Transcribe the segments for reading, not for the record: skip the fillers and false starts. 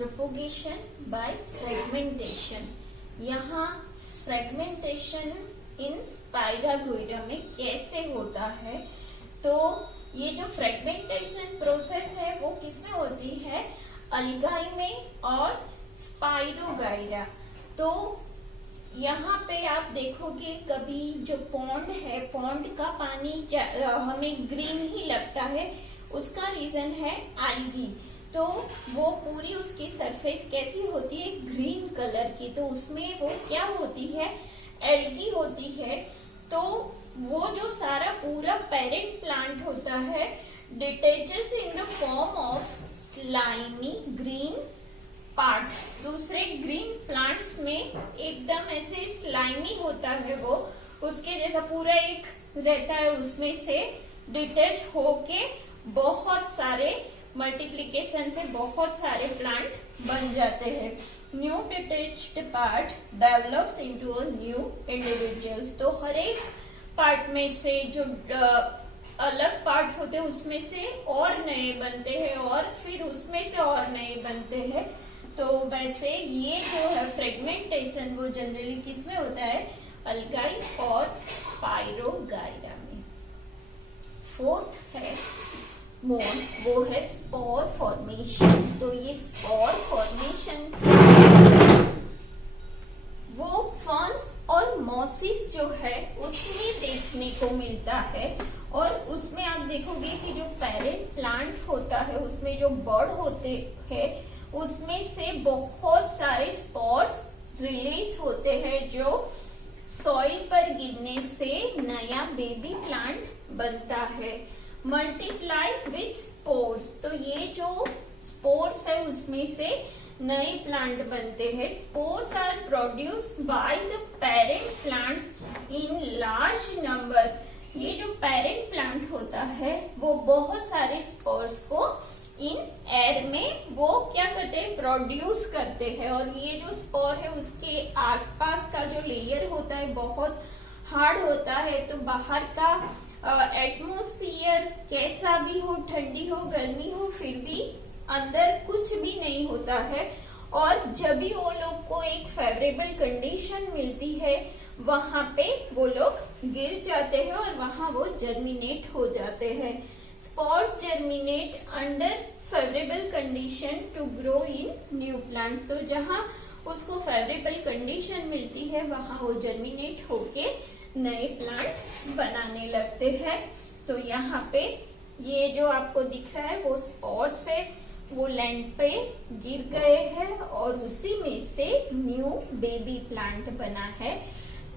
Propagation by fragmentation. यहाँ fragmentation इन स्पाइरागोइरा में कैसे होता है, तो ये जो फ्रेगमेंटेशन प्रोसेस है वो किसमें होती है, अलगाई में और स्पाइरोगाइरा। तो यहाँ पे आप देखोगे कभी जो पॉन्ड है, पॉन्ड का पानी हमें ग्रीन ही लगता है, उसका रीजन है एल्गी। तो वो पूरी उसकी सरफेस कैसी होती है, ग्रीन कलर की। तो उसमें वो क्या होती है, एल्गी होती है। तो वो जो सारा पूरा पेरेंट प्लांट होता है detaches in the form of slimy green parts. दूसरे ग्रीन प्लांट्स में एकदम ऐसे स्लाइमी होता है, वो उसके जैसा पूरा एक रहता है, उसमें से डिटेच होके बहुत सारे मल्टीप्लिकेशन से बहुत सारे प्लांट बन जाते हैं। New detached part develops into a new individuals. तो हर एक पार्ट में से जो अलग पार्ट होते हैं उसमें से और नए बनते हैं और फिर उसमें से और नए बनते हैं। तो वैसे ये जो है फ्रेगमेंटेशन वो जनरली किसमें होता है, अलगाई और स्पाइरोगाइरा में। फोर्थ है मोन, वो है स्पोर फॉर्मेशन। तो ये स्पोर फॉर्मेशन वो फर्न्स और मॉसिस जो है उसमें देखने को मिलता है। और उसमें आप देखोगे कि जो पेरेंट प्लांट होता है उसमें जो बर्ड होते हैं उसमें से बहुत सारे स्पोर्स रिलीज होते हैं जो सॉइल पर गिरने से नया बेबी प्लांट बनता है। मल्टीप्लाई विथ स्पोर्स, तो ये जो स्पोर्स है उसमें से नए प्लांट बनते हैं। Spores are produced by the parent plants in large number. ये जो पेरेंट प्लांट होता है वो बहुत सारे स्पोर्स को इन एयर में वो क्या करते हैं, प्रोड्यूस करते हैं। और ये जो स्पोर है उसके आसपास का जो लेयर होता है बहुत हार्ड होता है। तो बाहर का एटमॉस्फेयर कैसा भी हो, ठंडी हो, गर्मी हो, फिर भी अंदर कुछ भी नहीं होता है। और जब भी वो लोग को एक फेवरेबल कंडीशन मिलती है वहां पे वो लोग गिर जाते हैं और वहां वो जर्मिनेट हो जाते हैं। Spores germinate under favourable condition to grow in new plants. तो जहां उसको फेवरेबल कंडीशन मिलती है वहां वो जर्मिनेट होके नए प्लांट बनाने लगते हैं। तो यहाँ पे ये जो आपको दिख रहा है वो स्पोर्स है, वो लैंड पे गिर गए हैं और उसी में से न्यू बेबी प्लांट बना है।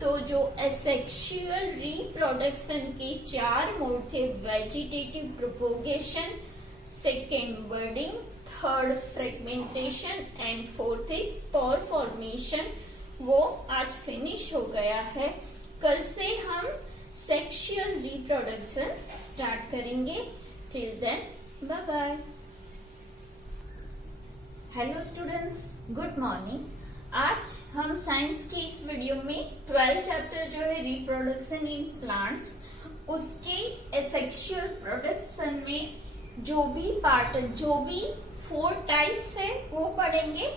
तो जो एसेक्सुअल रिप्रोडक्शन के 4 मोड थे, vegetative propagation, second budding, third fragmentation and fourth is spore formation, वो आज फिनिश हो गया है। कल से हम सेक्सुअल रिप्रोडक्शन स्टार्ट करेंगे। Till then bye bye. Hello students, good morning. आज हम साइंस की इस वीडियो में 12 चैप्टर जो है रिप्रोडक्शन इन प्लांट्स, उसके एसेक्सुअल प्रोडक्शन में जो भी पार्ट, जो भी 4 टाइप्स है वो पढ़ेंगे।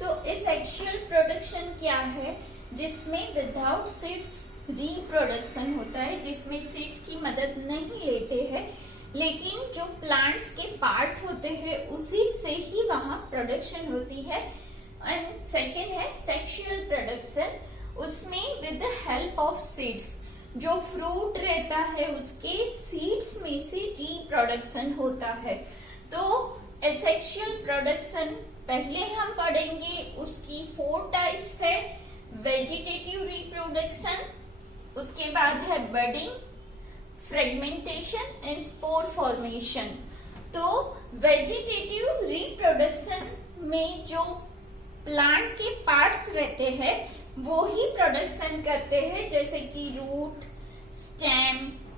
तो एसेक्सुअल प्रोडक्शन क्या है, जिसमें विदाउट सीड्स रिप्रोडक्शन होता है, जिसमें सीड्स की मदद नहीं लेते हैं, लेकिन जो प्लांट्स के पार्ट होते हैं उसी से ही वहां प्रोडक्शन होती है। एंड सेकेंड है सेक्सुअल प्रोडक्शन, उसमें with the help of seeds, जो फ्रूट रहता है उसके सीड्स में से रिप्रोडक्शन होता है। तो एसेक्सुअल प्रोडक्शन पहले हम पढ़ेंगे, उसकी 4 टाइप्स है। वेजिटेटिव रिप्रोडक्शन, उसके बाद है budding, fragmentation and spore formation. तो वेजिटेटिव रिप्रोडक्शन में जो प्लांट के पार्ट्स रहते हैं वो ही प्रोडक्शन करते हैं, जैसे कि रूट, स्टेम,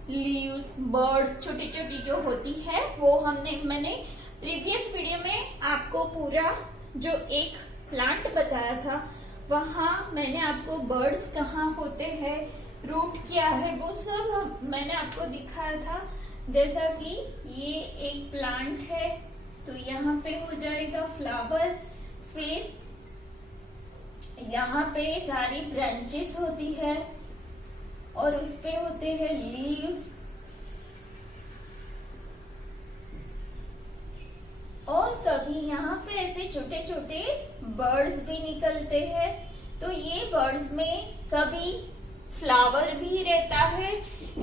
लीव्स, बर्ड्स, छोटी छोटी जो होती है वो मैंने प्रीवियस वीडियो में आपको पूरा जो एक प्लांट बताया था, वहां मैंने आपको बर्ड्स कहाँ होते हैं, रूट क्या है, वो सब मैंने आपको दिखाया था। जैसा कि ये एक प्लांट है तो यहाँ पे हो जाएगा फ्लावर, फिर यहाँ पे सारी ब्रांचेस होती है और उस पे होते हैं लीव्स, और कभी यहाँ पे ऐसे छोटे छोटे बर्ड्स भी निकलते हैं। तो ये बर्ड्स में कभी फ्लावर भी रहता है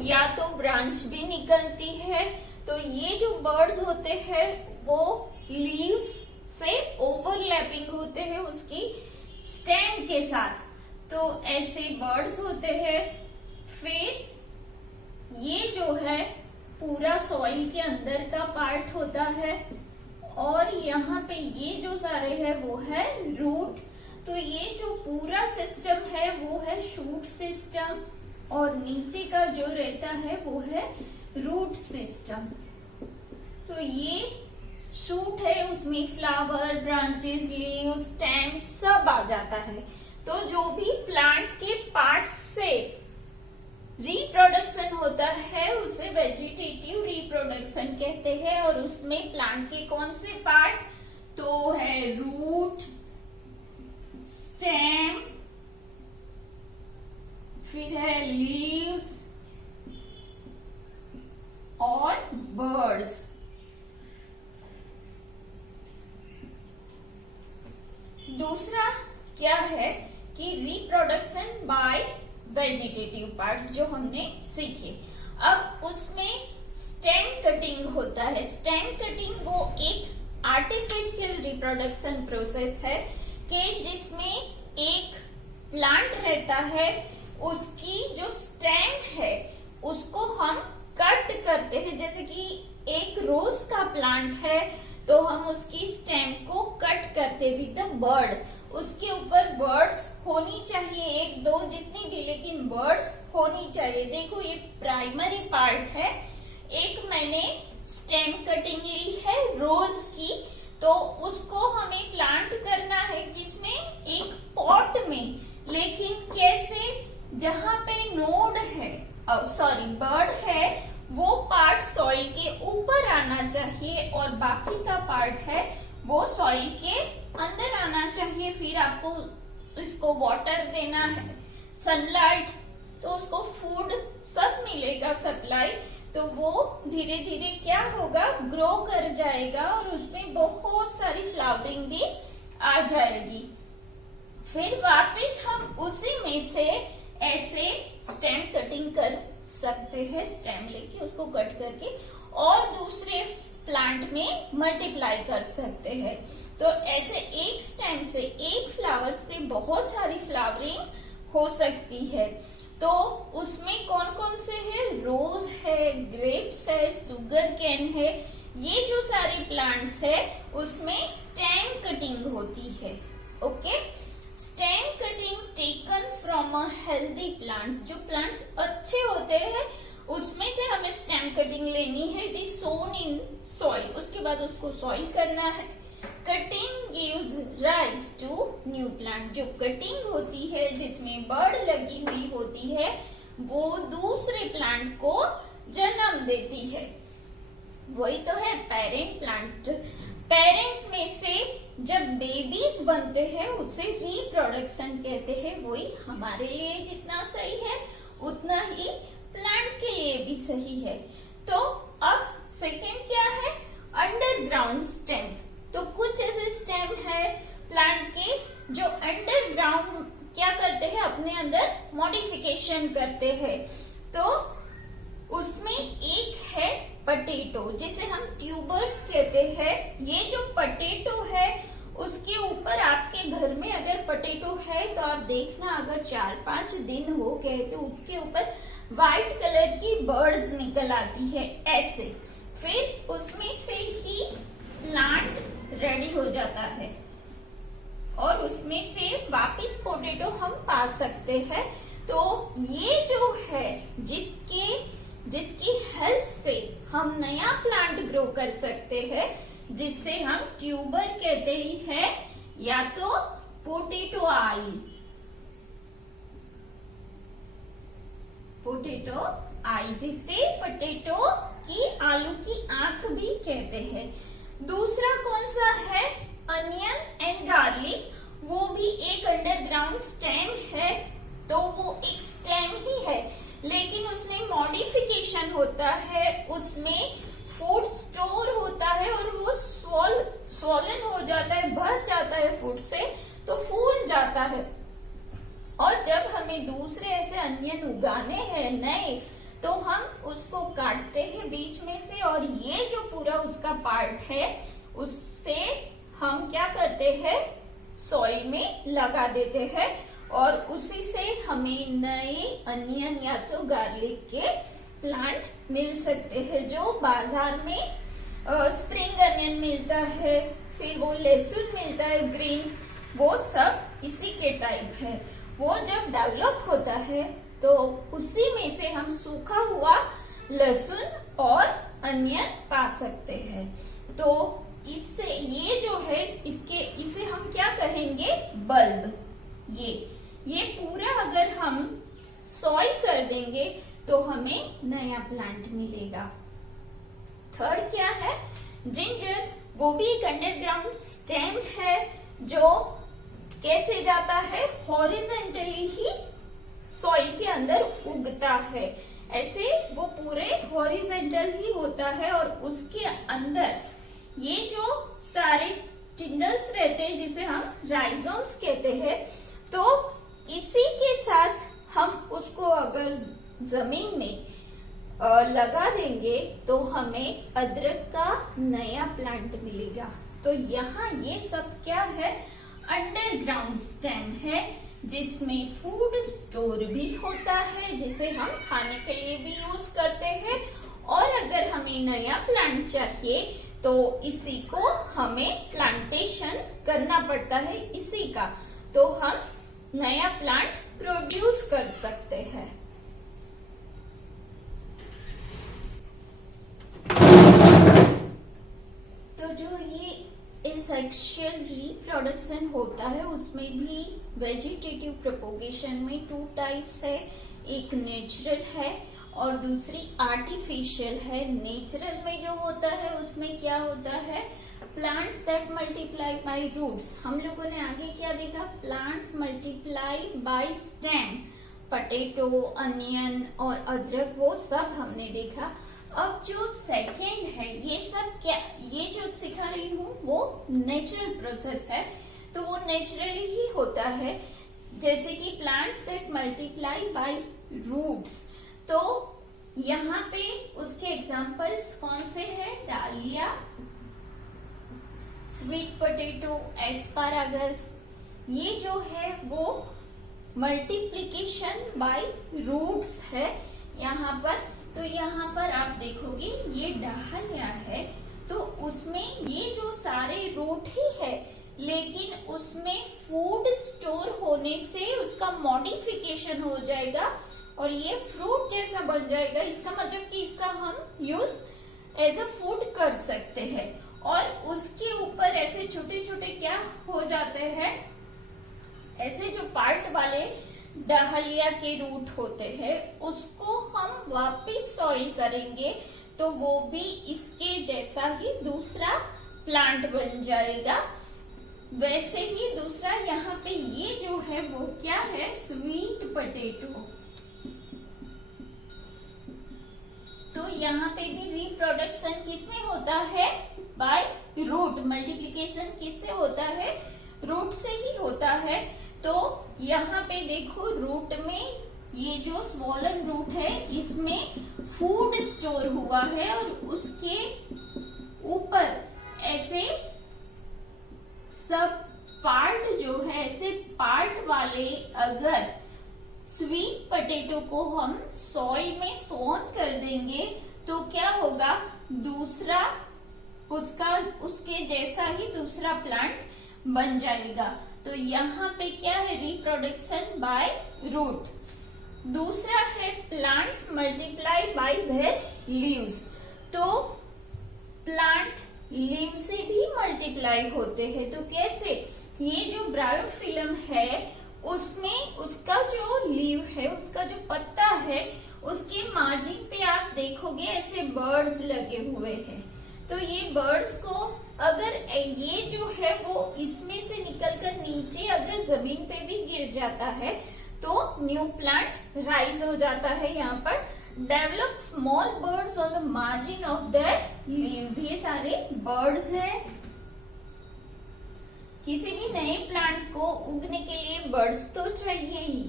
या तो ब्रांच भी निकलती है। तो ये जो बर्ड्स होते हैं वो लीव्स से ओवरलैपिंग होते हैं उसकी स्टेम के साथ। तो ऐसे बर्ड्स होते हैं। फिर ये जो है पूरा सॉइल के अंदर का पार्ट होता है, और यहाँ पे ये जो सारे है वो है रूट। तो ये जो पूरा सिस्टम है वो है शूट सिस्टम, और नीचे का जो रहता है वो है रूट सिस्टम। तो ये शूट है, उसमें फ्लावर, ब्रांचेस, लीव, स्टेम सब आ जाता है। तो जो भी प्लांट के पार्ट से रिप्रोडक्शन होता है उसे वेजिटेटिव रिप्रोडक्शन कहते हैं। और उसमें प्लांट के कौन से पार्ट, तो है रूट, स्टेम, फिर है लीव्स और बर्ड्स। दूसरा क्या है कि रिप्रोडक्शन बाय वेजिटेटिव पार्ट्स जो हमने सीखे। अब उसमें स्टेम कटिंग होता है। स्टेम कटिंग वो एक आर्टिफिशियल रिप्रोडक्शन प्रोसेस है कि जिसमें एक प्लांट रहता है, उसकी जो स्टेम है उसको हम कट करते हैं। जैसे कि एक रोज का प्लांट है तो हम उसकी स्टेम को कट करते विद द बर्ड। उसके ऊपर बर्ड्स होनी चाहिए, एक दो जितनी भी, लेकिन बर्ड्स होनी चाहिए। देखो ये प्राइमरी पार्ट है। एक मैंने स्टेम कटिंग ली है रोज की, तो उसको हमें प्लांट करना है किसमें, एक पॉट में। लेकिन कैसे, जहां पे नोड है, बर्ड है, वो पार्ट सॉइल के ऊपर आना चाहिए और बाकी का पार्ट है वो सॉइल के अंदर आना चाहिए। फिर आपको इसको वाटर देना है, सनलाइट, तो उसको फूड सब मिलेगा सप्लाई। तो वो धीरे धीरे क्या होगा, ग्रो कर जाएगा और उसमें बहुत सारी फ्लावरिंग भी आ जाएगी। फिर वापस हम उसी में से ऐसे स्टेम कटिंग कर सकते हैं, स्टेम लेके उसको कट करके और दूसरे प्लांट में मल्टीप्लाई कर सकते हैं। तो ऐसे एक स्टेम से, एक फ्लावर से बहुत सारी फ्लावरिंग हो सकती है। तो उसमें कौन कौन से है, रोज है, ग्रेप्स है, सुगर केन है, ये जो सारे प्लांट्स है उसमें स्टेम कटिंग होती है। Okay, stem cutting taken from a healthy plants. जो प्लांट्स अच्छे होते हैं उसमें से हमें स्टेम कटिंग लेनी है। It is sown in soil, उसके बाद उसको सॉइल करना है। Cutting gives rise to new plant. जो कटिंग होती है जिसमें बर्ड लगी हुई होती है वो दूसरे प्लांट को जन्म देती है। वही तो है पेरेंट प्लांट। पेरेंट में से जब बेबीज बनते हैं उसे रिप्रोडक्शन कहते हैं। वही हमारे लिए जितना सही है उतना ही प्लांट के लिए भी सही है। तो अब सेकेंड क्या है, अंडरग्राउंड स्टेम। तो कुछ ऐसे स्टेम है प्लांट के जो अंडरग्राउंड क्या करते हैं, अपने अंदर मॉडिफिकेशन करते हैं। तो उसमें एक है पटेटो, जिसे हम ट्यूबर्स कहते हैं। ये जो पटेटो है उसके ऊपर आपके घर में अगर पटेटो है तो आप देखना, अगर 4-5 दिन हो गए तो उसके ऊपर व्हाइट कलर की बर्ड्स निकल आती है ऐसे। फिर उसमें से ही प्लांट रेडी हो जाता है और उसमें से वापस पोटैटो हम पा सकते हैं। तो ये जो है जिसकी हेल्प से हम नया प्लांट ग्रो कर सकते हैं, जिसे हम ट्यूबर कहते ही हैं या तो पोटैटो आईज। पोटैटो आई, जिसे पोटैटो की आलू की आंख भी कहते हैं। दूसरा कौन सा है, अनियन एंड गार्लिक, वो भी एक अंडरग्राउंड स्टेम है, तो वो एक स्टेम ही है, लेकिन उसमें मॉडिफिकेशन होता है, उसमें फूड स्टोर होता है और वो स्वॉलन हो जाता है, भर जाता है फूड से, तो फूल जाता है। और जब हमें दूसरे ऐसे अनियन उगाने हैं नए, तो हम उसको काटते हैं बीच में से, और ये जो पूरा उसका पार्ट है उससे हम क्या करते हैं, सॉइल में लगा देते हैं, और उसी से हमें नए अनियन या तो गार्लिक के प्लांट मिल सकते हैं। जो बाजार में स्प्रिंग अनियन मिलता है, फिर वो लहसुन मिलता है ग्रीन, वो सब इसी के टाइप है। वो जब डेवलप होता है तो उसी में से हम सूखा हुआ लहसुन और अनियन पा सकते हैं। तो इससे ये जो है इसे हम क्या कहेंगे, बल्ब। ये पूरा अगर हम सॉइल कर देंगे तो हमें नया प्लांट मिलेगा। थर्ड क्या है, जिंजर। वो भी एक अंडरग्राउंड स्टेम है जो कैसे जाता है, हॉरिजॉन्टली ही सॉइल के अंदर उगता है। ऐसे वो पूरे हॉरिजॉन्टल ही होता है, और उसके अंदर ये जो सारे टिंडल्स रहते हैं जिसे हम राइजोम्स कहते हैं, तो इसी के साथ हम उसको अगर जमीन में लगा देंगे तो हमें अदरक का नया प्लांट मिलेगा। तो यहाँ ये सब क्या है, अंडरग्राउंड स्टेम है, जिसमें फूड स्टोर भी होता है, जिसे हम खाने के लिए भी यूज करते हैं। और अगर हमें नया प्लांट चाहिए तो इसी को हमें प्लांटेशन करना पड़ता है इसी का, तो हम नया प्लांट प्रोड्यूस कर सकते हैं। तो जो ये सेक्सुअल रिप्रोडक्शन होता है उसमें भी वेजिटेटिव प्रोपोगेशन में 2 टाइप्स है, एक नेचुरल है और दूसरी आर्टिफिशियल है। नेचुरल में जो होता है उसमें क्या होता है, plants that multiply by roots. हम लोगों ने आगे क्या देखा, plants multiply by stem, potato, onion और अदरक, वो सब हमने देखा। अब जो सेकेंड है, ये सब क्या, ये जो सिखा रही हूँ वो नेचुरल प्रोसेस है, तो वो नेचुरली ही होता है, जैसे कि plants that multiply by roots. तो यहाँ पे उसके एग्जाम्पल्स कौन से हैं, डालिया, स्वीट पोटैटो, एस्पारागस, ये जो है वो मल्टीप्लिकेशन बाय रूट्स है यहाँ पर। तो यहाँ पर आप देखोगे ये डहलिया है, तो उसमें ये जो सारे रूट ही है, लेकिन उसमें फूड स्टोर होने से उसका मॉडिफिकेशन हो जाएगा और ये फ्रूट जैसा बन जाएगा। इसका मतलब कि इसका हम यूज एज अ फूड कर सकते हैं। और उसके ऊपर ऐसे छोटे छोटे क्या हो जाते हैं, ऐसे जो पार्ट वाले डहलिया के रूट होते हैं, उसको हम वापस सॉइल करेंगे तो वो भी इसके जैसा ही दूसरा प्लांट बन जाएगा। वैसे ही दूसरा यहाँ पे ये जो है वो क्या है, स्वीट पोटैटो। तो यहाँ पे भी रिप्रोडक्शन किसमें होता है, बाय रूट। मल्टीप्लिकेशन किससे होता है, रूट से ही होता है। तो यहाँ पे देखो रूट में ये जो स्वॉलन रूट है इसमें फूड स्टोर हुआ है और उसके ऊपर ऐसे सब पार्ट जो है, ऐसे पार्ट वाले अगर स्वीट पोटैटो को हम सॉइल में सोन कर देंगे तो क्या होगा, दूसरा उसके जैसा ही दूसरा प्लांट बन जाएगा। तो यहाँ पे क्या है, रिप्रोडक्शन बाय रूट। दूसरा है plants multiply by their leaves. तो प्लांट लीव से भी मल्टीप्लाई होते हैं। तो कैसे, ये जो ब्रायोफिलम है उसमें उसका जो लीव है, उसका जो पत्ता है, उसके मार्जिन पे आप देखोगे ऐसे बर्ड्स लगे हुए हैं। तो ये बर्ड्स को अगर ये जो है वो इसमें से निकलकर नीचे अगर जमीन पे भी गिर जाता है तो न्यू प्लांट राइज हो जाता है। यहाँ पर develop small birds on the margin of their leaves, ये सारे बर्ड्स हैं। किसी भी नए प्लांट को उगने के लिए बर्ड्स तो चाहिए ही।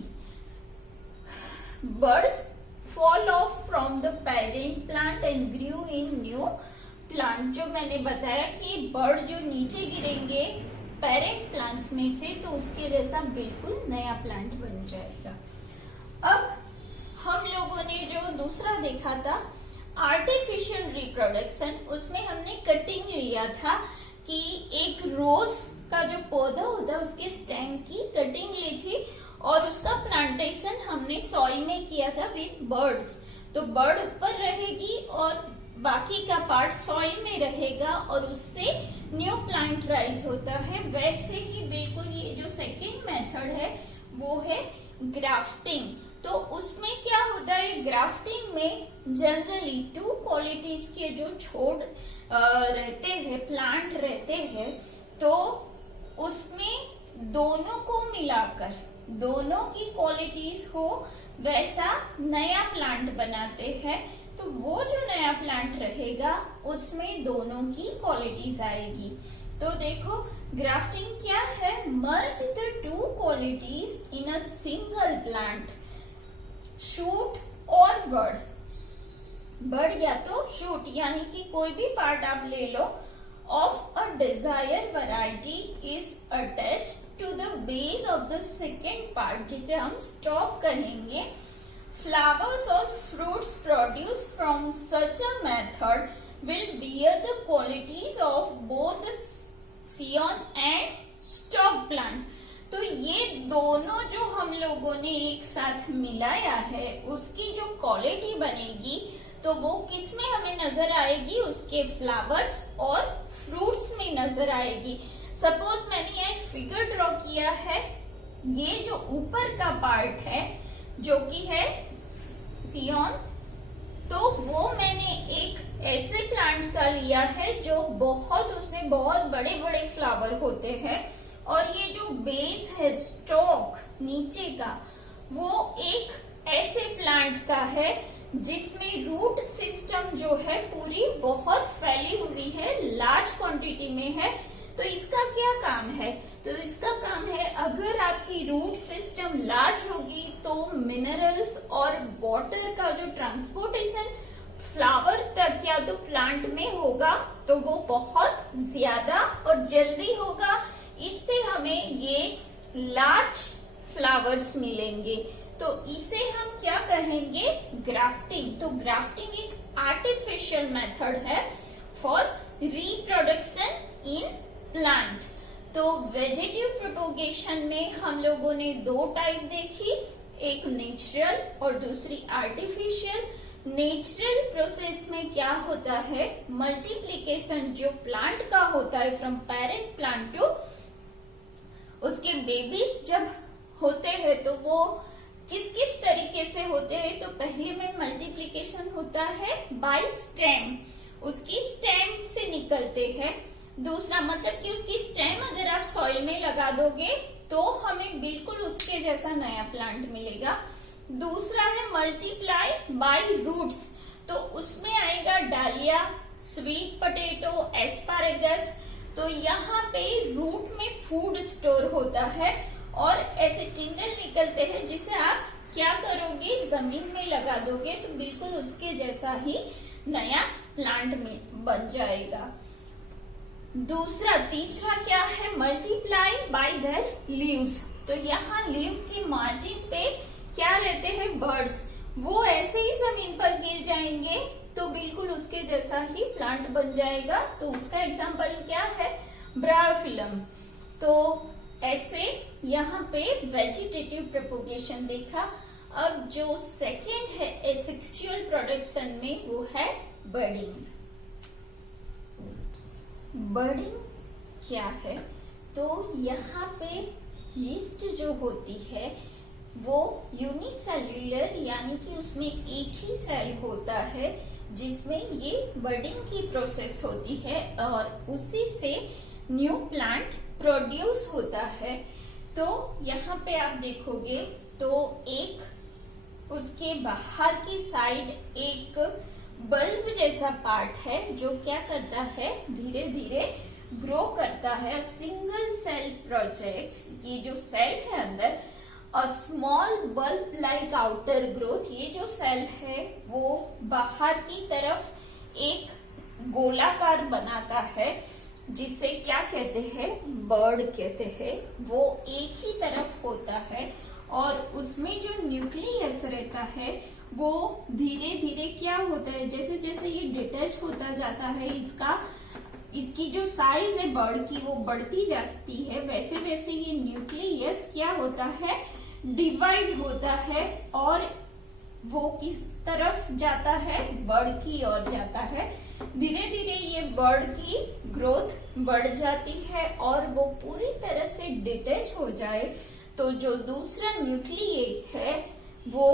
Buds fall off from the parent plant and grew in new plant, जो मैंने बताया कि बर्ड जो नीचे गिरेंगे पेरेंट प्लांट्स में से तो उसके जैसा बिल्कुल नया प्लांट बन जाएगा। अब हम लोगों ने जो दूसरा देखा था आर्टिफिशियल रिप्रोडक्शन, उसमें हमने कटिंग लिया था कि एक रोज का जो पौधा होता है उसके स्टेम की कटिंग ली थी और उसका प्लांटेशन हमने सॉइल में किया था विद बर्ड्स। तो बर्ड ऊपर रहेगी और बाकी का पार्ट सॉइल में रहेगा और उससे न्यू प्लांट राइज होता है। वैसे ही बिल्कुल ये जो सेकंड मेथड है वो है ग्राफ्टिंग। तो उसमें क्या होता है, ग्राफ्टिंग में जनरली 2 क्वालिटीज के जो छोड़ रहते हैं, प्लांट रहते हैं, तो उसमें दोनों को मिलाकर दोनों की क्वालिटीज हो वैसा नया प्लांट बनाते हैं। तो वो जो नया प्लांट रहेगा उसमें दोनों की क्वालिटीज आएगी। तो देखो ग्राफ्टिंग क्या है, merge the 2 qualities in a single plant, shoot और बर्ड। बर्ड या तो शूट यानी कि कोई भी पार्ट आप ले लो of a desired variety is attached to the base of the second part, जिसे हम स्टॉक कहेंगे। Flowers or fruits produced from such a method will bear the qualities of both the scion and stalk plant। तो ये दोनों जो हम लोगों ने एक साथ मिलाया है उसकी जो क्वालिटी बनेगी तो वो किसमें हमें नजर आएगी, उसके फ्लावर्स और फ्रूट्स में नजर आएगी। सपोज मैंने यहाँ एक फिगर ड्रॉ किया है, ये जो ऊपर का पार्ट है जो कि है सियॉन, तो वो मैंने एक ऐसे प्लांट का लिया है जो उसमें बहुत बड़े बड़े फ्लावर होते हैं और ये जो बेस है स्टॉक नीचे का वो एक ऐसे प्लांट का है जिसमें रूट सिस्टम जो है पूरी बहुत फैली हुई है, लार्ज क्वांटिटी में है। तो इसका क्या काम है, तो इसका काम है अगर आपकी रूट सिस्टम लार्ज होगी तो मिनरल्स और वाटर का जो ट्रांसपोर्टेशन फ्लावर तक या तो प्लांट में होगा तो वो बहुत ज्यादा और जल्दी होगा। इससे हमें ये लार्ज फ्लावर्स मिलेंगे। तो इसे हम क्या कहेंगे, ग्राफ्टिंग। तो ग्राफ्टिंग एक आर्टिफिशियल मेथड है फॉर रिप्रोडक्शन इन प्लांट। तो वेजिटेटिव प्रोपोगेशन में हम लोगों ने 2 टाइप देखी, एक नेचुरल और दूसरी आर्टिफिशियल। नेचुरल प्रोसेस में क्या होता है, मल्टीप्लीकेशन जो प्लांट का होता है फ्रॉम पेरेंट प्लांट टू उसके बेबीज जब होते हैं तो वो किस किस तरीके से होते हैं। तो पहले में मल्टीप्लीकेशन होता है बाय स्टेम, उसकी स्टेम से निकलते हैं। दूसरा मतलब कि उसकी स्टेम अगर आप सॉइल में लगा दोगे तो हमें बिल्कुल उसके जैसा नया प्लांट मिलेगा। दूसरा है मल्टीप्लाई बाय रूट्स, तो उसमें आएगा डालिया, स्वीट पोटैटो, एस्पारेगस। तो यहाँ पे रूट में फूड स्टोर होता है और ऐसे टिंडल निकलते हैं जिसे आप क्या करोगे, जमीन में लगा दोगे तो बिल्कुल उसके जैसा ही नया प्लांट में बन जाएगा। तीसरा क्या है, मल्टीप्लाई बाय देयर लीव्स। तो यहाँ लीव्स की मार्जिन पे क्या रहते हैं, बर्ड्स, वो ऐसे ही जमीन पर गिर जाएंगे तो बिल्कुल उसके जैसा ही प्लांट बन जाएगा। तो उसका एग्जाम्पल क्या है, ब्रायोफिलम। तो ऐसे यहाँ पे वेजिटेटिव प्रोपोगेशन देखा। अब जो सेकेंड है एसेक्सुअल प्रोडक्शन में वो है बर्डिंग। बर्डिंग क्या है, तो यहाँ पे यीस्ट जो होती है वो यूनिसेल्युलर यानी कि उसमें एक ही सेल होता है जिसमें ये बडिंग की प्रोसेस होती है और उसी से न्यू प्लांट प्रोड्यूस होता है। तो यहाँ पे आप देखोगे तो एक उसके बाहर की साइड एक बल्ब जैसा पार्ट है जो क्या करता है, धीरे धीरे ग्रो करता है। सिंगल सेल प्रोजेक्ट्स, ये जो सेल है अंदर, a small bulb like outer growth, ये जो सेल है वो बाहर की तरफ एक गोलाकार बनाता है जिसे क्या कहते हैं, बर्ड कहते हैं। वो एक ही तरफ होता है और उसमें जो न्यूक्लियस रहता है वो धीरे धीरे क्या होता है, जैसे जैसे ये डिटैच होता जाता है, इसकी जो साइज है बर्ड की वो बढ़ती जाती है, वैसे वैसे ये न्यूक्लियस क्या होता है, डिवाइड होता है और वो किस तरफ जाता है, बर्ड की ओर जाता है। धीरे धीरे ये बर्ड की ग्रोथ बढ़ जाती है और वो पूरी तरह से डिटैच हो जाए तो जो दूसरा न्यूक्लियस है वो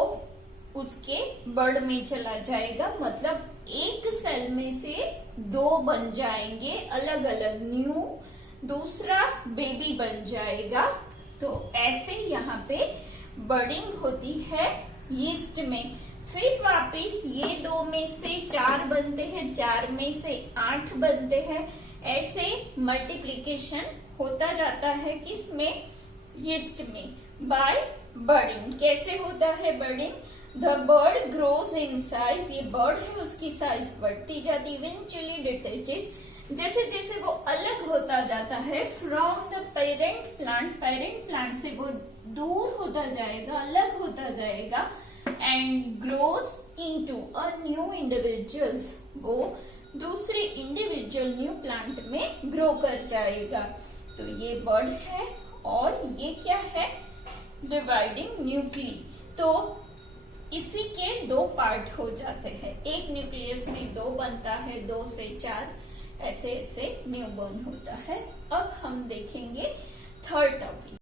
उसके बर्ड में चला जाएगा। मतलब एक सेल में से दो बन जाएंगे अलग अलग, न्यू दूसरा बेबी बन जाएगा। तो ऐसे यहाँ पे बर्डिंग होती है यीस्ट में। फिर वापस ये 2 में से 4 बनते हैं, 4 में से 8 बनते हैं। ऐसे मल्टीप्लिकेशन होता जाता है किसमें, यीस्ट में, बाय बर्डिंग। कैसे होता है budding, the bud grows in size, ये बर्ड है उसकी साइज बढ़ती जाती, इवेंचुअली डिटैचेस, जैसे जैसे वो अलग होता जाता है फ्रॉम द पेरेंट प्लांट से वो दूर होता जाएगा, अलग होता जाएगा, and grows into a new individuals, वो दूसरे इंडिविजुअल न्यू प्लांट में ग्रो कर जाएगा। तो ये बर्ड है और ये क्या है, डिवाइडिंग न्यूक्ली। तो इसी के 2 पार्ट हो जाते हैं, एक न्यूक्लियस में 2 बनता है, 2 से 4 ऐसे ऐसे न्यूबॉर्न होता है। अब हम देखेंगे थर्ड टॉपिक।